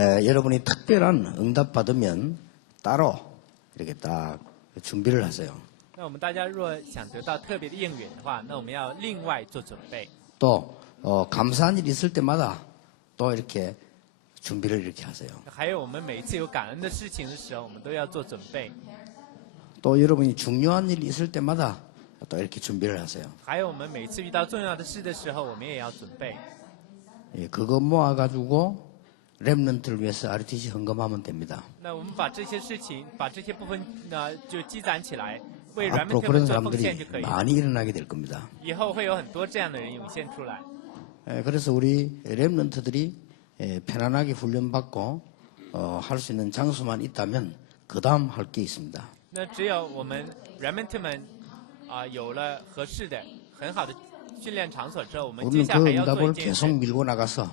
여러분이 특별한 응답 받으면 따로 이렇게 딱 준비를 하세요. 那我们大家若想得到特别的应允的话，那我们要另外做准备。 또 감사한 일 있을 때마다 또 이렇게 준비를 이렇게 하세요. 还有我们每一次有感恩的事情的时候，我们都要做准备。 또 여러분이 중요한 일이 있을 때마다 또 이렇게 준비를 하세요. 还有我们每次遇到重要的事的时候，我们也要准备。 예, 그거 모아가지고 렘넌트를 위해서 RTC 헌금하면 됩니다. 那我们把这些事情，把这些部分呢，就积攒起来，为 앞으로 Remnant 그런 做奉献就 사람들이 可以了。 많이 일어나게 될 겁니다. 以后会有很多这样的人涌现出来。 그래서 우리 렘넌트들이 편안하게 훈련받고 할 수 있는 장소만 있다면 그 다음 할 게 있습니다. 那只有我们 Remnant 们有了合适的、很好的训练场所之后，我们接 우리는 下 그 来还要做 응답을 一件 계속 事。 밀고 나가서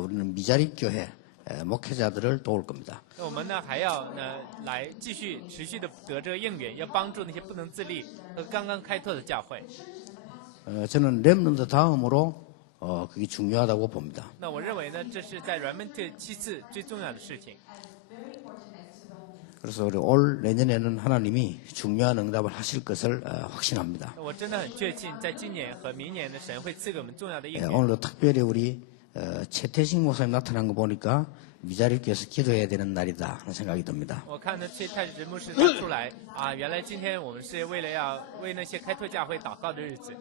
우리는 미자립 교회 목회자들을 도울 겁니다. 那我们呢还要呢来继续持续的得这个应允，要帮助那些不能自立和刚刚开拓的教会。 저는 렘넌트 다음으로 그게 중요하다고 봅니다. 那我认为呢，这是在 Remnant 其次最重要的事情。 그래서 우리 올 내년에는 하나님이 중요한 응답을 하실 것을 확신합니다. 我真的很确信，在今年和明年的神会赐给我们重要的应允。 오늘도 특별히 우리 최태식 목사님 나타난 거 보니까 미자립 교회에서 기도해야 되는 날이다 하는 생각이 듭니다. 我看呢，崔太史牧师他出来原来今天我们是为了要为那些开拓教会祷告的日子。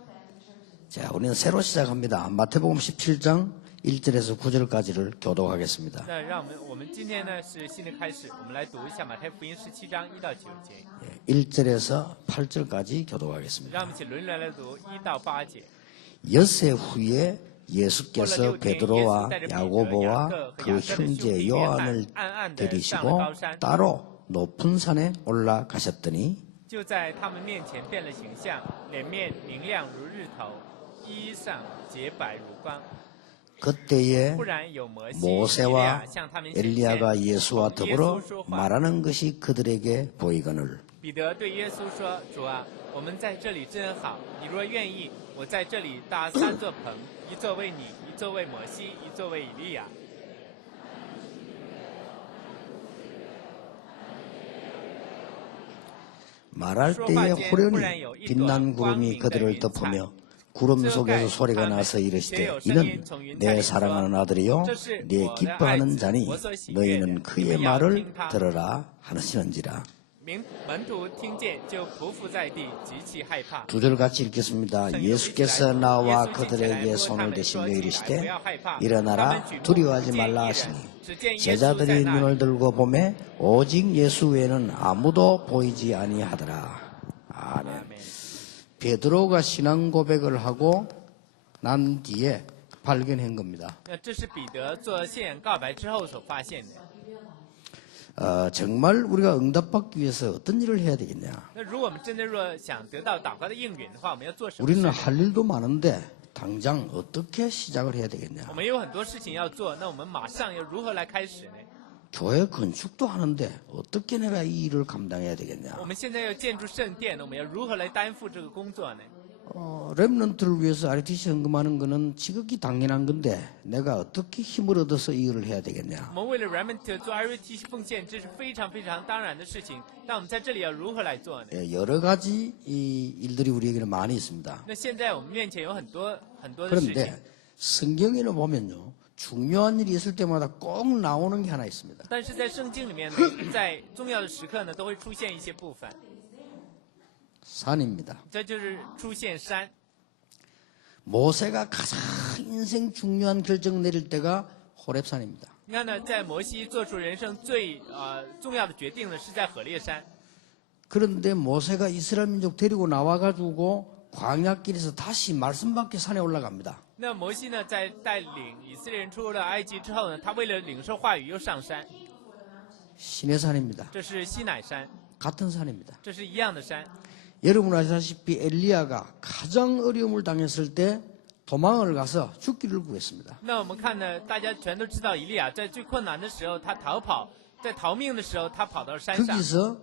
자, 우리는 새로 시작합니다. 마태복음 17장 1절에서 9절까지를 교독하겠습니다. 那让我们今天呢是新的开始，我们来读一下马太福音17章1到9节， 1절에서 8절까지 让 교독하겠습니다. 我们一起轮流来读1到8节。 엿새 후에 예수께서 베드로와 야고보와 그 형제 요한을 데리시고 따로 높은 산에 올라가셨더니 就在他们面前变了形象，脸面明亮如日头，衣裳洁白如光。 그때에 忽然有摩西、以利 모세와 亚向他们显现。 엘리야가 예수와 耶 더불어 稣说话， 말하는 것이 그들에게 보이거늘 彼得对耶稣说：“主啊，我们在这里真好。你若愿意，我在这里搭3座棚，一座为你，一座为摩西，一座为以利亚。” 말할 때에 호련히 빛난 구름이 그들을 덮으며 구름 속에서 소리가 나서 이르시되 이는 내 사랑하는 아들이요 내 기뻐하는 자니 너희는 그의 말을 들으라 하시는지라. 门徒听见，就匍匐在地，极其害怕。 두 절 같이 읽겠습니다. 예수께서 나와 그들에게 손을 대시며 이르시되 일어나라 두려워하지 말라 하시니 제자들이 눈을 들고 보매 오직 예수 외에는 아무도 보이지 아니하더라. 아멘. 베드로가 신앙 고백을 하고 난 뒤에 발견한 겁니다. 那这是彼得做信仰告白之后所发现的。 정말 우리가 응답받기 위해서 어떤 일을 해야 되겠냐? 那如果我们真的若想得到祷告的应允的话，我们要做什么？ 우리는 할 일도 많은데 당장 어떻게 시작을 해야 되겠냐? 我们有很多事情要做，那我们马上要如何来开始呢？ 교회 건축도 하는데 어떻게 내가 이 일을 감당해야 되겠냐? 我们现在要建筑圣殿，那我们要如何来担负这个工作呢？ 렘넌트를 위해서 RTC 헌금하는 거는 지극히 당연한 건데 내가 어떻게 힘을 얻어서 이 일을 해야 되겠냐? 我们为了 Remnant 做 RTC 奉献，这是非常非常当然的事情。那我们在这里要如何来做呢？ 여러 가지 이 일들이 우리에게는 많이 있습니다. 那现在我们面前有很多很多的事情， 그런데 성경에는 보면요. 중요한 일이 있을 때마다 꼭 나오는 게 하나 있습니다. 但是在圣经里面呢，在重要的时刻呢，都会出现一些部分， 산입니다. 这就是出现山。 모세가 가장 인생 중요한 결정 내릴 때가 호렙산입니다. 你看呢，在摩西做出人生最重要的决定呢，是在何烈山。 그런데 모세가 이스라엘 민족 데리고 나와가지고 광야길에서 다시 말씀받게 산에 올라갑니다. 那摩西呢，在带领以色列人出了埃及之后呢，他为了领受话语又上山， 시내산입니다. 这是西乃山， 같은 산입니다. 这是一样的山。 여러분 아시다시피 엘리야가 가장 어려움을 당했을 때 도망을 가서 죽기를 구했습니다. 那我们看呢，大家全都知道，以利亚在最困难的时候，他逃跑，在逃命的时候，他跑到山上。 거기서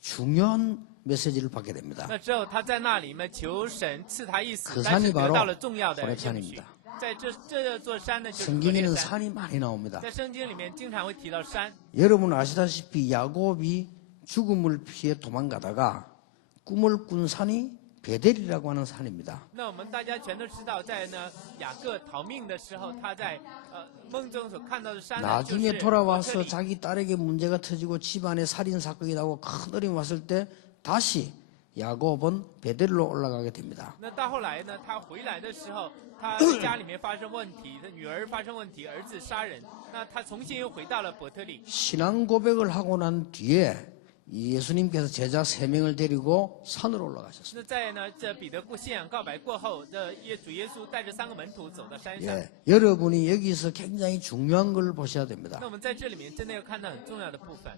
중요한 메시지를 받게 됩니다. 那之后他在那里面求神赐他一死 그 但是 산이 得 바로 到了重要的应许 호렙산입니다. 在这座山呢，就是格列 성경에는 山。 산이 많이 나옵니다. 在圣经里面经常会提到山。 여러분 아시다시피 야곱이 죽음을 피해 도망가다가 꿈을 꾼 산이 베델이라고 하는 산입니다. 那我们大家全都知道，在呢雅各逃命的时候，他在梦中所看到的山呢，就是 나중에 伯特 돌아와서 利。 자기 딸에게 문제가 터지고 집안에 살인 사건이 나고 큰 어려움이 왔을 때 다시 야곱은 베델로 올라가게 됩니다. 那到后来呢，他回来的时候，他家里面发生问题，他女儿发生问题，儿子杀人，那他重新又回到了伯特利。 신앙 고백을 하고 난 뒤에 예수님께서 제자 3명을 데리고 산으로 올라가셨습니다. 那在呢这彼得信仰告白过后，这主耶稣带着3个门徒走到山上。 예, 여러분이 여기서 굉장히 중요한 걸 보셔야 됩니다. 那我们在这里面真的要看到很重要的部分。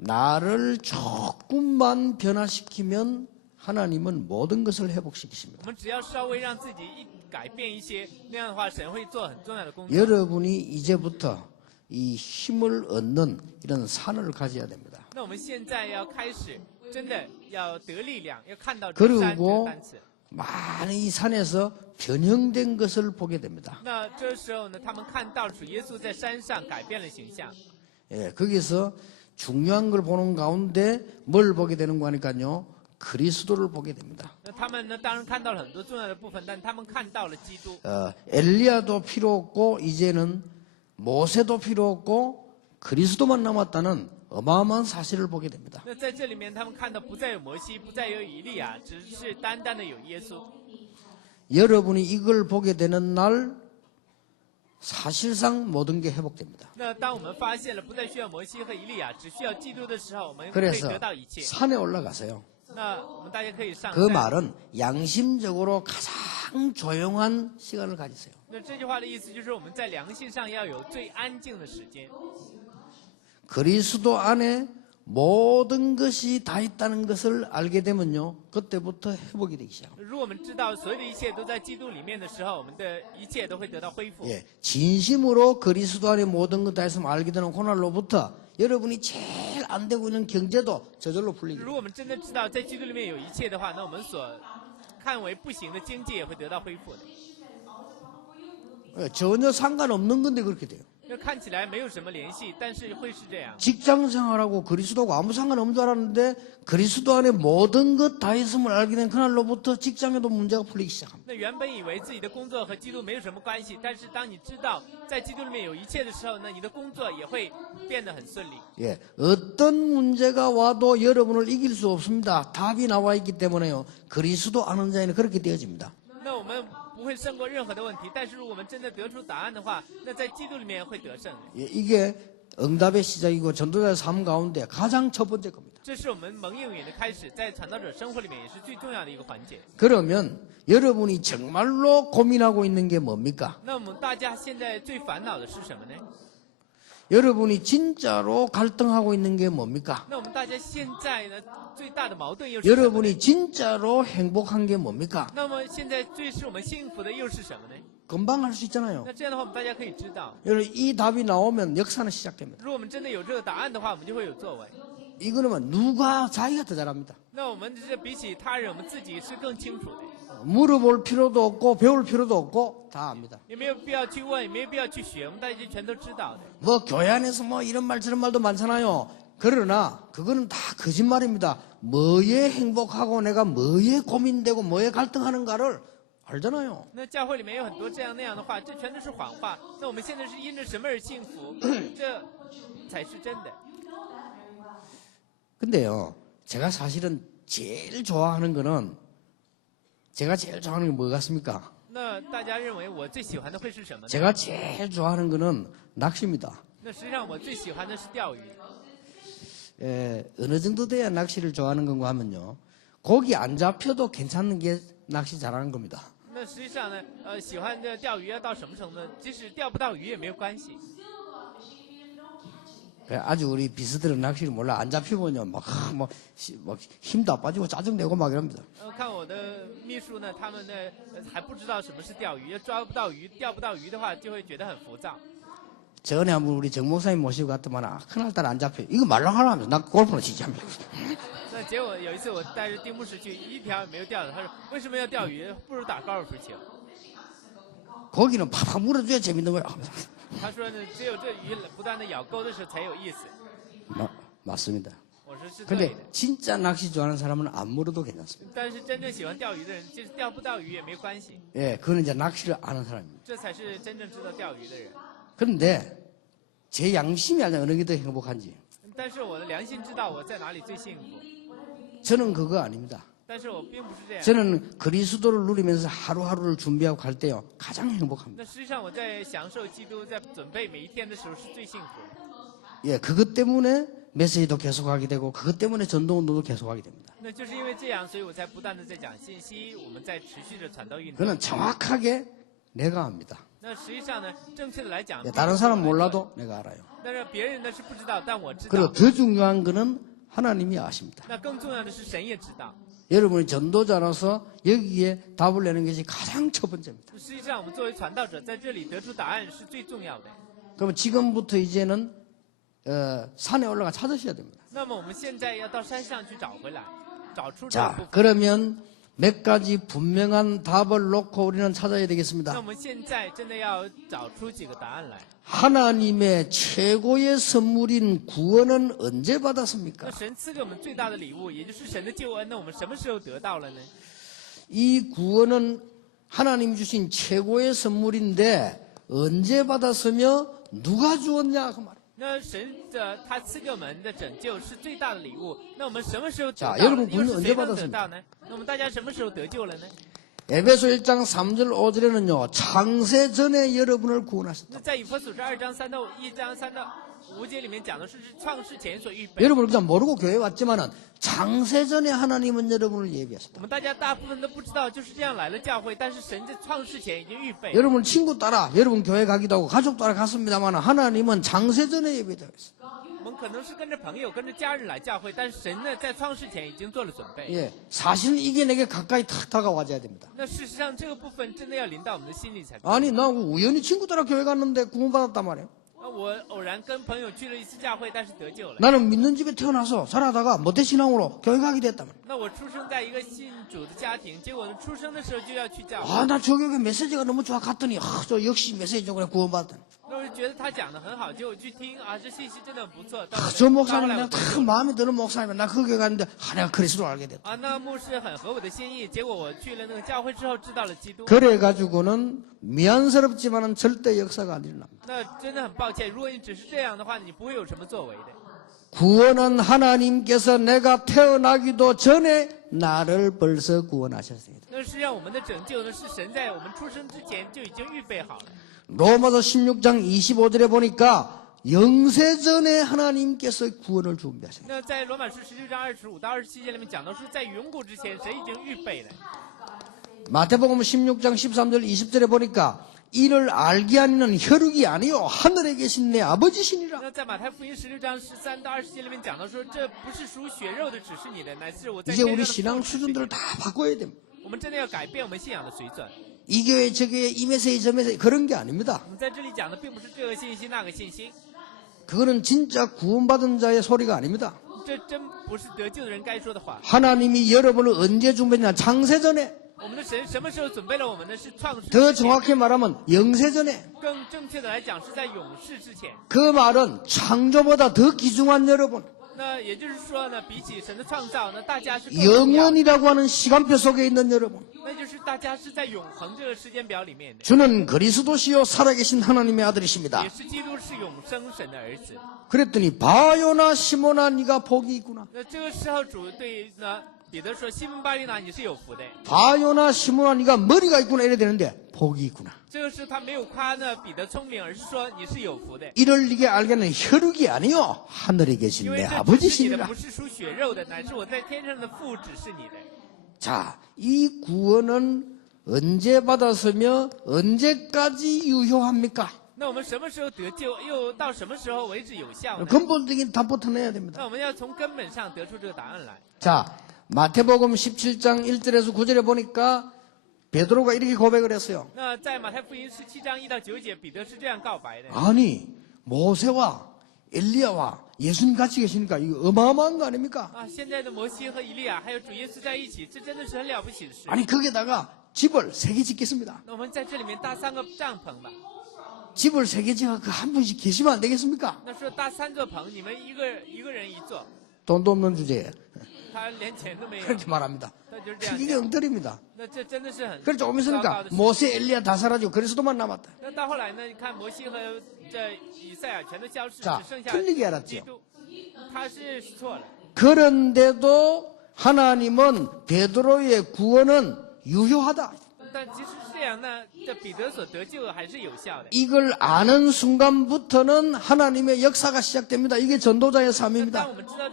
나를 조금만 변화시키면 하나님은 모든 것을 我 회복시키십니다. 们只要稍微让自己改变一些，那样的话，神会做很重要的工作。 여러분이 이제부터 이 힘을 얻는 이런 산을 가져야 됩니다. 那我们现在要开始，真的要得力量，要看到这山这个 그리고 单词。 많은 이 산에서 변형된 것을 보게 됩니다. 那这时候呢，他们看到主耶稣在山上改变了形象。 예, 거기서 중요한 걸 보는 가운데 뭘 보게 되는 거니까요. 그리스도를 보게 됩니다. 那他们呢，当然看到了很多重要的部分，但他们看到了基督。 엘리야도 필요 없고 이제는 모세도 필요 없고 그리스도만 남았다는 어마어마한 사실을 보게 됩니다. 那在这里面，他们看到不再有摩西，不再有以利亚，只是单单的有耶稣。 여러분이 이걸 보게 되는 날 사실상 모든 게 회복됩니다. 那当我们发现了不再需要摩西和以利亚，只需要基督的时候，我们可以 그래서 得到一切。 산에 올라가세요. 那我们大家可以上 그 山。 말은 양심적으로 가장 조용한 시간을 가지세요. 那这句话的意思就是我们在良心上要有最安静的时间。 그리스도 안에 모든 것이 다 있다는 것을 알게 되면요. 그때부터 회복이 되기 시작합니다. 如果我们知道所有的一切都在基督里面的时候，我们的一切都会得到恢复。 예, 진심으로 그리스도 안에 모든 것 다 있으면 알게 되는 그날로부터 여러분이 제일 안 되고 있는 경제도 저절로 풀리게 如果我们真的知道在基督里面有一切的话，那我们所看为不行的经济也会得到恢复的。 예, 전혀 상관없는 건데 그렇게 돼요. 那看起来没有什么联系，但是会是这样。 직장 생활하고 그리스도하고 아무 상관없는 줄 알았는데 그리스도 안에 모든 것 다 있음을 알게 된 그날로부터 직장에도 문제가 풀리기 시작합니다. 那原本以为自己的工作和基督没有什么关系，但是当你知道在基督里面有一切的时候，那你的工作也会变得很顺利。 예, 어떤 문제가 와도 여러분을 이길 수 없습니다. 답이 나와 있기 때문에요. 그리스도 아는 자에는 그렇게 되어집니다. 那我们不会胜过任何的问题，但是如果我们真的得出答案的话，那在基督里面会得胜。 예, 이게 응답의 시작이고 전도자의 삶 가운데 가장 첫 번째 겁니다. 这是我们蒙应允的开始，在传道者生活里面也是最重要的一个环节。 그러면 여러분이 정말로 고민하고 있는 게 뭡니까? 那我们大家现在最烦恼的是什么呢？ 여러분이 진짜로 갈등하고 있는 게 뭡니까? 那我们大家现在呢最大的矛盾又是什么呢？ 여러분이 진짜로 행복한 게 뭡니까? 那么现在最使我们幸福的又是什么呢？ 금방 할 수 있잖아요. 那这样的话，我们大家可以知道， 여러분 이 답이 나오면 역사는 시작됩니다. 如果我们真的有这个答案的话，我们就会有作为。 이거는 누가 자기가 더 잘합니다. 那我们这比起他人，我们自己是更清楚的。 물어볼 필요도 없고 배울 필요도 없고 다 압니다. 也没有必要去问，也没有必要去学，我们大家全都知道的。 뭐 교회 안에서 뭐 이런 말 저런 말도 많잖아요. 그러나 그거는 다 거짓말입니다. 뭐에 행복하고 내가 뭐에 고민되고 뭐에 갈등하는가를 알잖아요. 那教会里面有很多这样那样的话，这全都是谎话。那我们现在是因着什么而幸福？这才是真的。 근데요, 제가 사실은 제일 좋아하는 거는 제가 제일 좋아하는 게 뭐 같습니까? 那大家认为我最喜欢的会是什么呢？ 제가 제일 좋아하는 거는 낚시입니다. 那实际上我最喜欢的是钓鱼。 어느 정도 돼야 낚시를 좋아하는 건가 하면요. 고기 안 잡혀도 괜찮은 게 낚시 잘하는 겁니다. 那实际上呢，喜欢这钓鱼要到什么程度呢？即使钓不到鱼也没有关系。 아주 우리 비스들은 낚시를 몰라. 안 잡히면요, 막 힘도 안 빠지고 짜증내고 막 이럽니다. 看我的秘书呢，他们呢还不知道什么是钓鱼，抓不到鱼、钓不到鱼的话，就会觉得很浮躁。 전에 한번 우리 정 목사님 모시고 갔더만 그날따라 안 잡혀. 이거 말랑하라면서 나 골프는 진짜 합니다. 那结果有一次我带着丁牧师去，一条也没有钓的。他说：“为什么要钓鱼？不如打高尔夫球。” 고기는 팍팍 물어줘야 재밌는 거야. 他说呢，只有这鱼不断的咬钩的时候才有意思。 맞습니다. 我说是对的 근데 ， 진짜 낚시 좋아하는 사람은 안 물어도 괜찮습니다. 但是真正喜欢钓鱼的人，就是钓不到鱼也没关系， 예, 그거는 이제 낚시를 아는 사람입니다. 这才是真正知道钓鱼的人。 그런데 제 양심이 알면 어느 게 더 행복한지 但是我的良心知道我在哪里最幸福， 저는 그거 아닙니다. 但是我并不是这样。 저는 그리스도를 누리면서 하루하루를 준비하고 갈 때요 가장 행복합니다. 那实际上我在享受基督，在准备每一天的时候是最幸福的。 예, 그것 때문에 메시지도 계속하게 되고 그것 때문에 전도운동도 계속하게 됩니다. 那就是因为这样，所以我才不断的在讲信息，我们在持续着传道运动。 그는 정확하게 내가 압니다. 那实际上呢，正确的来讲， 예, 다른 사람 몰라도 내가 알아요. 但是别人呢是不知道，但我知 그리고 道。 더 중요한 거는 하나님이 아십니다. 那更重要的是神也知道。 여러분이 전도자로서 여기에 답을 내는 것이 가장 첫 번째입니다. 实际上，我们作为传道者，在这里得出答案是最重要的。 그러면 지금부터 이제는 산에 올라가 찾으셔야 됩니다. 那么我们现在要到山上去找回来，找出这个部 자, 分。 그러면 몇 가지 분명한 답을 놓고 우리는 찾아야 那 되겠습니다. 我们现在真的要找出几个答案来。 하나님의 최고의 선물인 구원은 언제 받았습니까? 那神赐给我们最大的礼物，也就是神的救恩，那我们什么时候得到了呢？ 이 구원은 하나님 주신 최고의 선물인데 언제 받았으며 누가 주었냐 그 말. 那神的他赐给我们的拯救是最大的礼物，那我们什么时候得 자 到 여러분 了？又 구원 是 언제 谁能得 받았습니까? 到呢？那我们大家什么时候得救了呢？ 에베소 1장 3절 5절에는요 창세 전에 여러분을 구원하셨다. 那在以弗所书2章3到1章3到5节里面讲的是创世前所预备。 여러분 그냥 모르고 교회 왔지만은 창세 전에 하나님은 여러분을 예비하셨다. 我们大家大部分都不知道，就是这样来了教会，但是神在创世前已经预备。 여러분 친구 따라 여러분 교회 가기도 하고 가족 따라 갔습니다만 하나님은 창세 전에 예비했다고 했어요. 我们可能是跟着朋友、跟着家人来教会，但是神呢，在创世前已经做了准备。 예, 사실은 이게 내게 가까이 탁 다가와줘야 됩니다. 那事实上，这个部分真的要临到我们的心里才对。 아니 나 우연히 친구 따라 교회 갔는데 구원받았단 말이에요. 我偶然跟朋友去了一次教会，但是得救了。 나는 믿는 집에 태어나서 살아다가 모태신앙으로 교회 가게 됐단 말이에요. 那我出生在一个信主的家庭，结果出生的时候就要去教会。 아, 나 저 교회 메시지가 너무 좋아 갔더니 저 역시 메시지 좋구나 구원받았다. 那我就觉得他讲的很好，结果去听啊，这信息真的很不错。到 저 后 목사님 来 내가 我 다 마음에 드는 목사님 나 그 교회 갔는데 내가 그리스도를 알게 됐다. 啊，那牧师很合我的心意，结果我去了那个教会之后知道了基督。 그래가지고는 미안스럽지만은 절대 역사가 안 일어납니다. 那真的很抱歉，如果你只是这样的话，你不会有什么作为的。 구원은 하나님께서 내가 태어나기도 전에 나를 벌써 구원하셨습니다. 那实际上我们的拯救呢，是神在我们出生之前就已经预备好了。 로마서 16장 25절에 보니까 영세전에 하나님께서 구원을 준비하셨습니다. 那在罗马书16章25到27节里面讲到，是在远古之前，神已经预备了。 마태복음 16장 13절 20절에 보니까 이를 알게 하는 혈육이 아니요 하늘에 계신 내 아버지시니라. 那在马太福音16章13到20节里面讲到说，这不是属血肉的，只是你的，乃是我在 이제 天 우리 上的 신앙 父指示 수준들을 다 바꿔야 됩니다. 我们真的要改变我们信仰的水准。 이 교회 저 교회 이 메시지 저 메시지 그런 게 아닙니다. 我们在这里讲的并不是这个信息那个信息， 그거는 진짜 구원받은 자의 소리가 아닙니다. 这真不是得救的人该说的话。 하나님이 여러분을 언제 준비했냐 창세전에 我们的神什么时候准备了我们呢？是创世 더 之前， 정확히 말하면 영세전에 更正确的来讲是在永世之前。 그 말은 창조보다 더 귀중한 여러분 那也就是说呢，比起神的创造，那大家是更重要的， 영원이라고 하는 시간표 속에 있는 여러분 那就是大家是在永恒这个时间表里面的， 주는 그리스도시요 살아계신 하나님의 아들이십니다. 也是基督是永生神的儿子。 그랬더니 바요나 시모나 네가 복이 있구나. 那这个时候主对呢彼得说：“西门巴利拿，你是有福的。 바요나 시모나 네가 머리가 있구나 이래야 되는데 복이 있구나. ”这个时候他没有夸呢彼得聪明，而是说你是有福的， 이를 네게 알게 하는 혈육이 아니요 하늘에 因 계신 为 내 这指示你的 아버지시니라. 不是属血肉的，乃是我在天上的父指示你的。 자, 이 구원은 언제 받았으며 언제까지 유효합니까? 那我们什么时候得救，又到什么时候为止有效呢？ 근본적인 답부터 내야 됩니다. 那我们要从根本上得出这个答案来。 자, 마태복음 17장 1절에서 9절에 보니까 베드로가 이렇게 고백을 했어요. 那在马太福音17章1到9节，彼得是这样告白的： 아니, 모세와 엘리야와 예수님 같이 계시니까 이거 어마어마한 거 아닙니까? 啊，现在的摩西和以利亚还有主耶稣在一起，这真的是很了不起的事。 아니, 거기다가 집을 3개 짓겠습니다. 那我们在这里面搭3个帐篷吧。 집을 3개 지어 그 한 분씩 계시면 안 되겠습니까? 那说搭3座棚，你们一个人一座， 돈도 없는 주제에 他连钱都没有， 그렇게 말합니다. 那就是这样 이게 讲。 엉터리입니다. 那这真的是很 그래 조금 糟 있으니까 糕的事。 모세, 엘리야 다 사라지고 그리스도만 남았다. 那到后来呢？你看摩西和这以赛亚全都消失， 자 只剩下 틀리게 알았죠. 基督，他是错了。 그런데도 하나님은 베드로의 구원은 유효하다. 但即使是这样，那这彼得所得救还是有效的。 이걸 아는 순간부터는 하나님의 역사가 시작됩니다. 이게 전도자의 当 삶입니다. 我们知道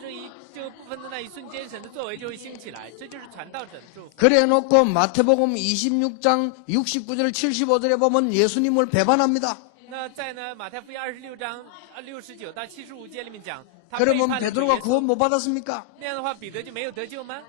这个部分的那一瞬间，神的作为就会兴起来，这就是传道者的祝福。 그래놓고 마태복음 26장 69절 75절에 보면 예수님을 배반합니다. 那在呢马太福音26章69到75节里面讲，他背 그러면 叛了主耶 베드로가 稣 구원 못 받았습니까? 那样的话，彼得就没有得救吗？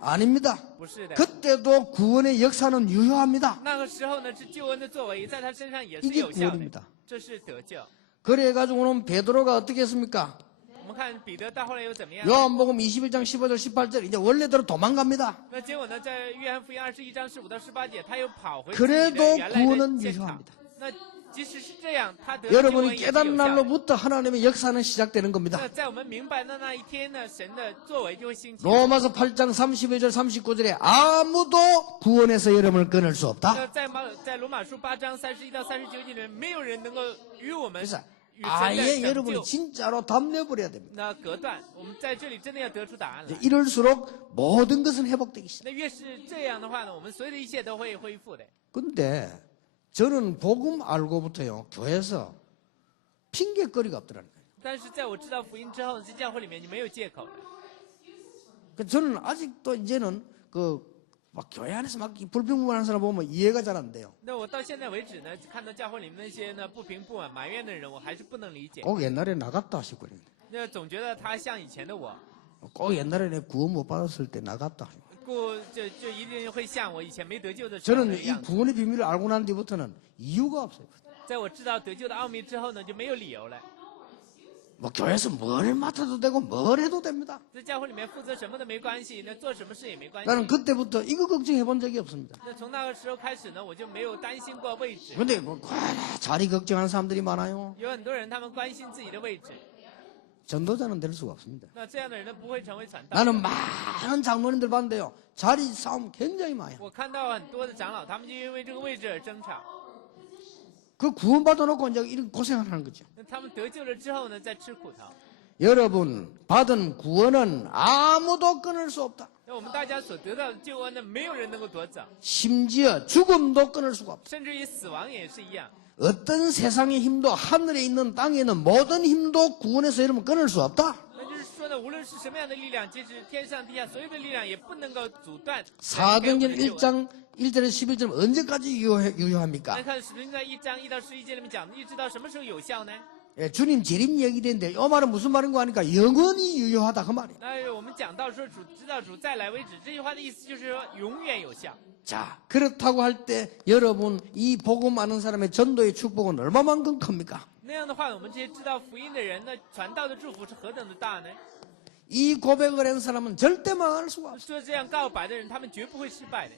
아닙니다. 不是的。 그때도 구원의 역사는 유효합니다. 那个时候呢，是救恩的作为，在他身上也是 이게 有效的 구원입니다. ，这是得救。 그래가지고는 베드로가 어떻게 했습니까? 我们看彼得到后来又怎么样？ 요한복음 21장 15절 18절 이제 원래대로 도망갑니다. 那结果呢，在约翰福音21章15到18节，他又跑回自己 그래도 的原来 구원은 的现场 유효합니다. 。那即使是这样，他得救恩 여러분이 也是有 깨달은 效的。 날로부터 하나님의 역사는 시작되는 겁니다. 那在我们明白的那一天呢，神的作为就会兴起。 로마서 8장 32절 39절에 아무도 구원에서 여러분을 끊을 수 없다. 那在罗马书8章31到39节里面，没有人能够与我们 그래서 与神 아예 的拯 여러분이 救 진짜로 답내버려야 됩니다. 那隔断。我们在这里真的要得出答案来。 이럴수록 모든 것은 회복되기 시작. 那越是这样的话呢，我们所有的一切都会恢复的。 근데 저는 복음 알고부터요 교회에서 핑계거리가 없더라고요. 但是在我知道福音之后，在教会里面你没有借口的。 그 저는 아직도 이제는 막 교회 안에서 막 불평불만하는 사람 보면 이해가 잘 안 돼요. 那我到现在为止呢，看到教会里面那些呢不平不满、埋怨的人，我还是不能理解。 꼭 옛날에 나갔다 싶고 그래요. 那总觉得他像以前的我， 꼭 옛날에 내 구원 못 받았을 때 나갔다. 就一定会像我以前没得救的时候 저는 那 이 样。 구원의 비밀을 알고 난 뒤부터는 이유가 없어요. 在我知道得救的奥秘之后呢，就没有理由了。 뭐 교회에서 뭘 맡아도 되고 뭘 해도 됩니다. 在教会里面负责什么都没关系，那做什么事也没关系。 나는 그때부터 이거 걱정해 본 적이 없습니다. 那从那个时候开始呢，我就没有担心过位置。 근데 뭐 자리 걱정하는 사람들이 많아요. 有很多人他们关心自己的位置， 전도자는 될 수가 없습니다. 那这样的人呢不会成为传道。 나는 많은 장로님들 봤는데요. 자리 싸움 굉장히 많아요. 我看到很多的长老，他们就因为这个位置而争吵。 그 구원 받아놓고 이제 이런 고생을 하는 거죠. 那他们得救了之后呢，再吃苦头。 여러분 받은 구원은 아무도 끊을 수 없다. 那我们大家所得到的救恩呢，没有人能够夺走， 심지어 죽음도 끊을 수가 없다. 甚至于死亡也是一样。 어떤 세상의 힘도 하늘에 있는 땅에 있는 모든 힘도 구원에서 여러분 끊을 수 없다. 那就是说呢，无论是什么样的力量，即使天上地下所有的力量，也不能够阻断。 사도행전 1장 1절에서 11절 언제까지 유효합니까? 那看使徒行传1章1到11节里面讲，一直到什么时候有效呢？ 예, 주님 재림 얘기되는데 이 말은 무슨 말인 거 하니까 영원히 유효하다 그 말이에요. 那我们讲到说直到主再来为止，这句话的意思就是说永远有效。 자, 그렇다고 할 때 여러분 이 복음 아는 사람의 전도의 축복은 얼마만큼 큽니까? 那样的话，我们这些知道福音的人，那传道的祝福是何等的大呢？ 이 고백을 한 사람은 절대 망할 수가 없어요. 说这样告白的人，他们绝不会失败的。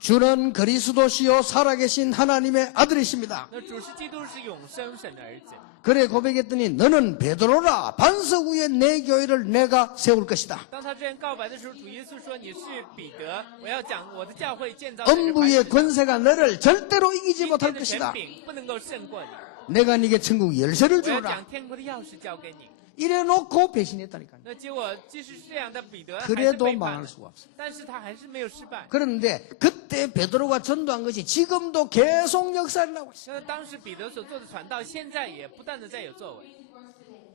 주는 그리스도시요 살아계신 하나님의 아들이십니다. 那主是基督，是永生神的儿子。 그래 고백했더니 너는 베드로라 반석 위에 내 교회를 내가 세울 것이다. 当他这样告白的时候，主耶稣说：“你是彼得，我要讲我的教会建造在这磐石 엄부의 권세가 너를 절대로 이기지 今 못할 天的权 것이다. 柄不能够胜过你。 내가 네게 천국 열쇠를 我要 주노라. 将天国的钥匙交给你。 이래놓고 배신했다니까요. 那结果即使是这样的，彼得还是 그래도 背叛 망할 了， 수가 없어요. 但是他还是没有失败。 그런데 그때 베드로가 전도한 것이 지금도 계속 역사를 하고 있어요. 那当时彼得所做的传道，现在也不断的在有作为。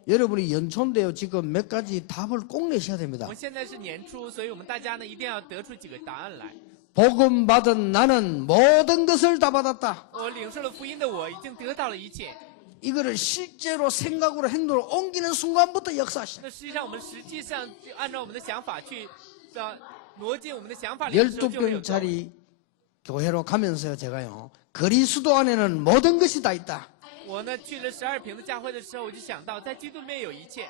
여러분이 연초인데요. 지금 몇 가지 답을 꼭 내셔야 我 됩니다. 们现在是年初，所以我们大家呢一定要得出几个答案来。 복음 받은 나는 모든 것을 다 받았다. 我领受了福音的我，已经得到了一切。 이거를 실제로 생각으로 행동으로 옮기는 순간부터 역사하시다. 那实际上我们实际上就按照我们的想法去，挪进我们的想法里的时候，就会有作为。 12병짜리 교회로 가면서요. 제가요. 그리스도 안에는 모든 것이 다 있다. 我呢去了12平的教会的时候，我就想到，在基督里面有一切。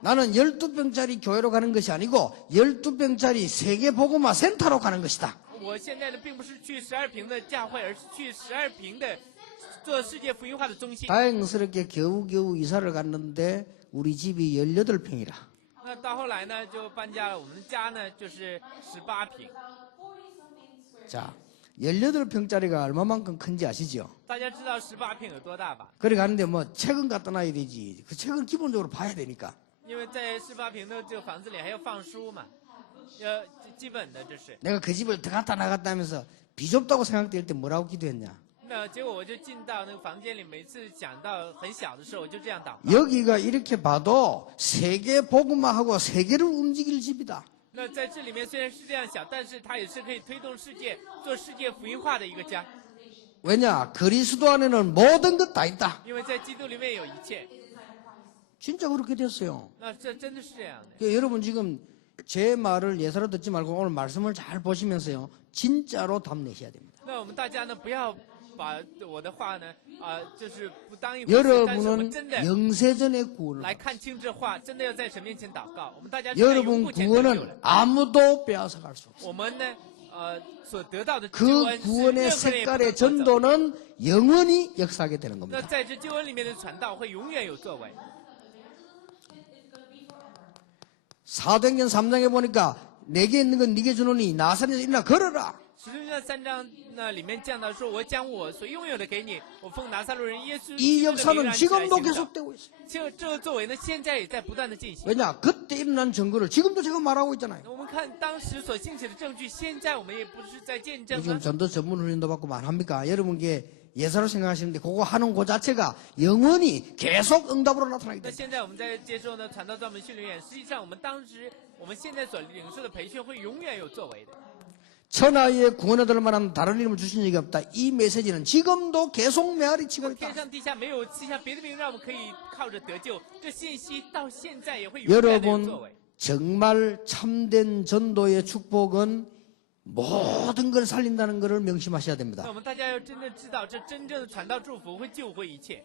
나는 12병짜리 교회로 가는 것이 아니고 12병짜리 세계복음화 센터로 가는 것이다. 我现在呢，并不是去12平的教会，而是去12平的做世界福音化的中心。 다행스럽게 겨우겨우 이사를 갔는데 우리 집이 18평이라. 那到后来呢，就搬家了。我们家呢，就是18平。 자, 18평짜리가 얼마만큼 큰지 아시죠? 大家知道18平有多大吧？ 그래 가는데 뭐 책은 갖다 놔야 되지. 그 책은 기본적으로 봐야 되니까. 因为在18平的这个房子里还要放书嘛，基本的这是。 내가 그 집을 들어갔다 나갔다 하면서 비좁다고 생각될 때 뭐라고 기도했냐? 那结果我就进到那个房间里，每次讲到很小的时候，我就这样祷告。 여기가 이렇게 봐도 세계 복음화하고 세계를 움직일 집이다. 那在这里面虽然是这样小，但是它也是可以推动世界做世界福音化的一个家。 왜냐? 그리스도 안에는 모든 것 다 있다. 因为在基督里面有一切。 진짜 그렇게 됐어요. 那这真的是这样的。 그러니까 여러분 지금 제 말을 예사로 듣지 말고 오늘 말씀을 잘 보시면서요. 진짜로 답 내셔야 됩니다. 那我们大家呢，不要把我的话呢，就是不当一回事，但是我们 여러분은 真的 영세전의 구원을 来看清这话，真的要在神面前祷告。我们大家是在永 여러분 不前得救 구원은 了。 아무도 빼앗아갈 수 없어요. 我们呢，所得到的救 그 恩是 구원의 任何人也不能 색깔의 夺走。 전도는 영원히 역사하게 되는 那 겁니다. 在这救恩里面的传道会永远有作为。 사도행전 3장에 보니까 내게 있는 건 네게 주노니 나사렛에서 일어나 걸어라. 使徒行传3章那里面讲到说，我将我所拥有的给你，我奉拿撒勒人耶稣 이 基督的名 역사는 让你起来 지금도 行走。 계속되고 있어요. 这个作为呢，现在也在不断的进行。 왜냐? 그때 일어난 증거를 지금도 제가 말하고 있잖아요. 我们看当时所兴起的证据，现在我们也不是在见证 지금 吗？ 전도 전문 훈련도 받고 말합니까? 여러분께 예사로 생각하시는데 그거 하는 그 자체가 영원히 계속 응답으로 나타나기 那 때문에 现在我们在接受呢传道专门训练营，实际上我们现在所领受的培训会永远有作为的。 천하의 구원에 들 만한 다른 이름을 주신 적이 없다. 이 메시지는 지금도 계속 메아리 치고 있다. 天上地下没有赐下别的名，让我们可以靠着得救。这信息到现在也会永远的有作 여러분 为。 정말 참된 전도의 축복은 모든 걸 살린다는 것을 명심하셔야 那 됩니다. 我们大家要真的知道，这真正的传道祝福会救回一切。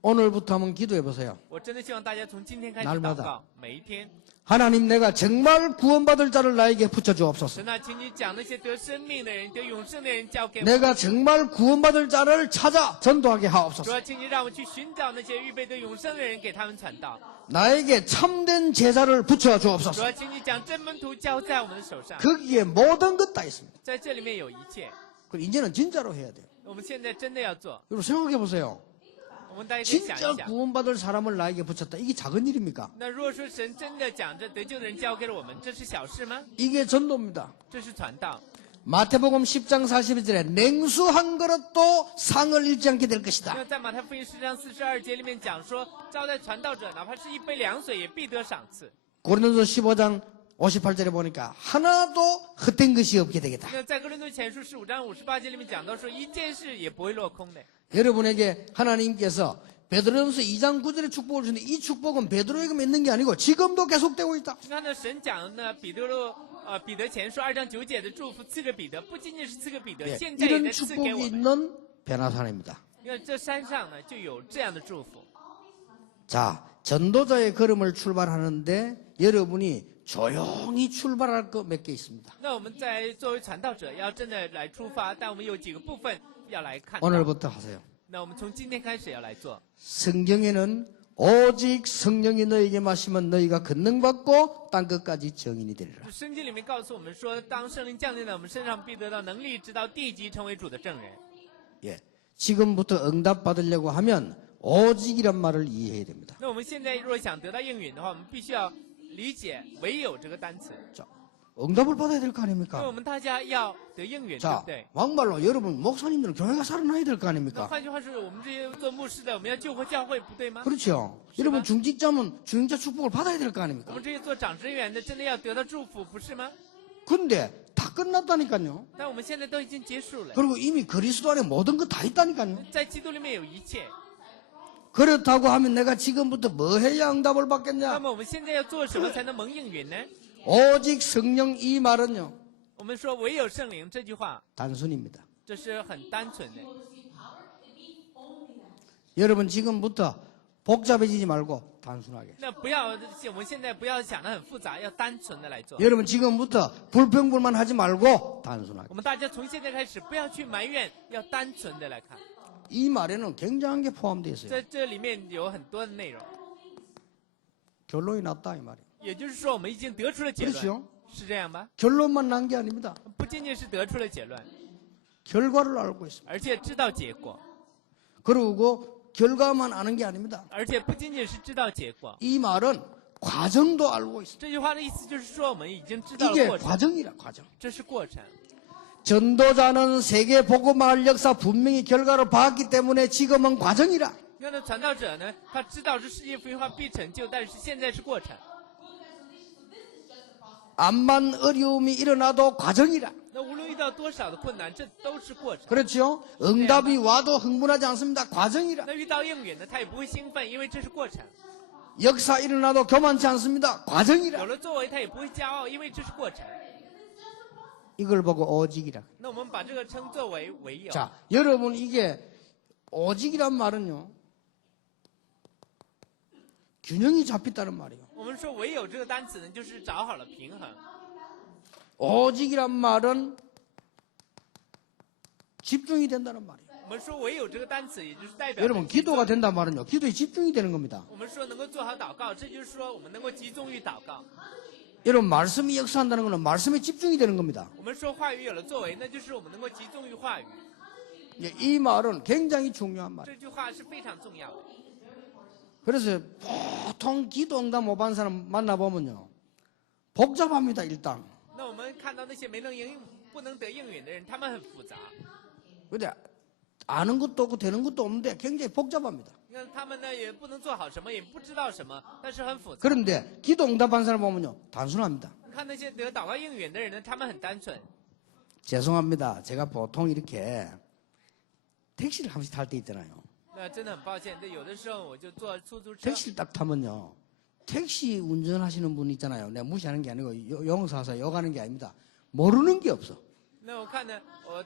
오늘부터 한번 기도해 보세요. 我真的希望大家从今天开始 날마다 祷告，每一天。 하나님 내가 정말 구원받을 자를 나에게 붙여 주옵소서. 神啊，请你将那些得生命的人、得永生的人交给我。 내가 정말 구원받을 자를 찾아 전도하게 主 하옵소서. 啊，请你让我去寻找那些预备得永生的人，给他们传道。 나에게 참된 제자를 붙여 主 주옵소서. 啊，请你将真门徒交在我们的手上， 거기에 모든 것 다 있습니다. 在这里面有一切。 그럼 이제는 진짜로 해야 돼요. 我们现在真的要做， 여러분 생각해 보세요. 我们大家可以想 진짜 一想。 구원받을 사람을 나에게 붙였다. 이게 작은 일입니까? 那如果说神真的将这得救的人交给了我们，这是小事吗？ 이게 전도입니다. 这是传道。 마태복음 10장 41절에 냉수 한 그릇도 상을 잃지 않게 될 因 것이다. 为在马太福音10章42节里面讲说，招待传道者，哪怕是一杯凉水，也必得赏赐。 고린도서 15장 58절에 보니까 하나도 헛된 것이 없게 되겠다. 那在哥林多前书15章58节里面讲到说，一件事也不会落空的。 여러분에게 하나님께서 베드로전서 2장 9절에 축복을 주는데 이 축복은 베드로에게만 있는 게 아니고 지금도 계속되고 있다. 那呢，神讲呢，彼得前书2章9节的祝福赐给彼得，不仅仅是赐给彼得， 네, 现在也 이런 在赐给 축복이 我们。 있는 베나산입니다. 因为这山上呢，就有这样的祝福。 자, 전도자의 걸음을 출발하는데 여러분이 조용히 출발할 거 몇 개 있습니다. 那我们在作为传道者，要真的来出发，但我们有几个部分要来看到。 오늘부터 하세요. 那我们从今天开始要来做。 성경에는 오직 성령이 너에게 마시면 너희가 권능받고 땅끝까지 정인이 되리라. 圣经里面告诉我们说，当圣灵降临在我们身上，必得到能力，直到地极成为主的证人。 예, 지금부터 응답 받으려고 하면 오직이란 말을 이해해야 됩니다. 那我们现在若想得到应允的话，我们必须要理解唯有这个单词， 자, 응답을 받아야 될 거 因为 아닙니까? 我们大家要得应允，对 자, 不对？ 막말로 여러분 목사님들은 교회가 살아나야 될 거 那 아닙니까? 换句话说，我们这些做牧师的，我们要救活教会，不对吗？ 그렇죠. 여러분 중직자면 중직자 축복을 받아야 될 거 我 아닙니까? 们这些做长职员的，真的要得到祝福，不是吗？ 근데 다 끝났다니까요. 但我们现在都已经结束了， 그리고 이미 그리스도 안에 모든 거 다 있다니까요. 在基督里面有一切。 그렇다고 하면 내가 지금부터 뭐 해야 응답을 那 받겠냐? 么我们现在要做什么才能蒙应允呢？ 오직 성령 이 말은요. 我们说唯有圣灵这句话， 단순입니다. 这是很单纯的。 여러분 지금부터 복잡해지지 말고 단순하게. 那不要，我们现在不要想得很复杂，要单纯的来做。 여러분 지금부터 불평불만 하지 말고 단순하게. 我们大家从现在开始不要去埋怨，要单纯的来看。 이 말에는 굉장한 게 포함되어 있어요. 在这里面有很多的内容， 결론이 났다 이 말이에요. 也就是说我们已经得出了结论， 그렇죠? 是这样吧？ 결론만 난 게 아닙니다. 不仅仅是得出了结论， 결과를 알고 있습니다. 而且知道结果， 그리고 결과만 아는 게 아닙니다. 而且不仅仅是知道结果。 이 말은 과정도 알고 있습니다. 这句话的意思就是说，我们已经知道了 이게 过程， 과정이라 과정. 这是过程。 전도자는 세계 복음화할 역사 분명히 결과를 봤기 때문에 지금은 과정이라. 那么传道者呢，他知道这世界福音化必成就，但是现在是过程。 암만 어려움이 일어나도 과정이라. 那无论遇到多少的困难，这都是过程。 그렇죠? 응답이 와도 흥분하지 않습니다. 과정이라. 那遇到应允呢，他也不会兴奋，因为这是过程。 역사 일어나도 교만치 않습니다. 有 과정이라. 了作为，他也不会骄傲，因为这是过程。 이걸 보고 오직이라. 那我们把这个称作为唯有。 자, 여러분 이게 오직이란 말은요. 균형이 잡혔다는 말이에요. 我们说唯有这个单词呢，就是找好了平衡。 오직이란 말은 집중이 된다는 말이에요. 我们说唯有这个单词，也就是代表 여러분 기도가 된단 말은요. 기도에 집중이 되는 겁니다. 我们说能够做好祷告，这就是说我们能够集中于祷告。 여러분 말씀이 역사한다는 것은 말씀에 집중이 되는 겁니다. 我们说话语有了作为，那就是我们能够集中于话语。 예, 이 말은 굉장히 중요한 말이에요. 这句话是非常重要的。 그래서 보통 기도 응답 못 받은 사람 만나보면요. 복잡합니다 일단. 那我们看到那些不能得应允的人，他们很复杂。 근데 아는 것도 없고 되는 것도 없는데 굉장히 복잡합니다. 那他们呢也不能做好什么，也不知道什么，但是很复杂。 그런데 기도 응답 받은 사람 보면요. 단순합니다. 看那些得祷告应允的人呢，他们很单纯。 죄송합니다. 제가 보통 이렇게 택시를 한 번씩 탈 때 있잖아요. 那真的很抱歉，这有的时候我就坐出租车， 택시를 딱 타면요. 택시 운전하시는 분 있잖아요. 내가 무시하는 게 아니고 용서해서 욕하는 게 아닙니다. 모르는 게 없어. 那我看呢，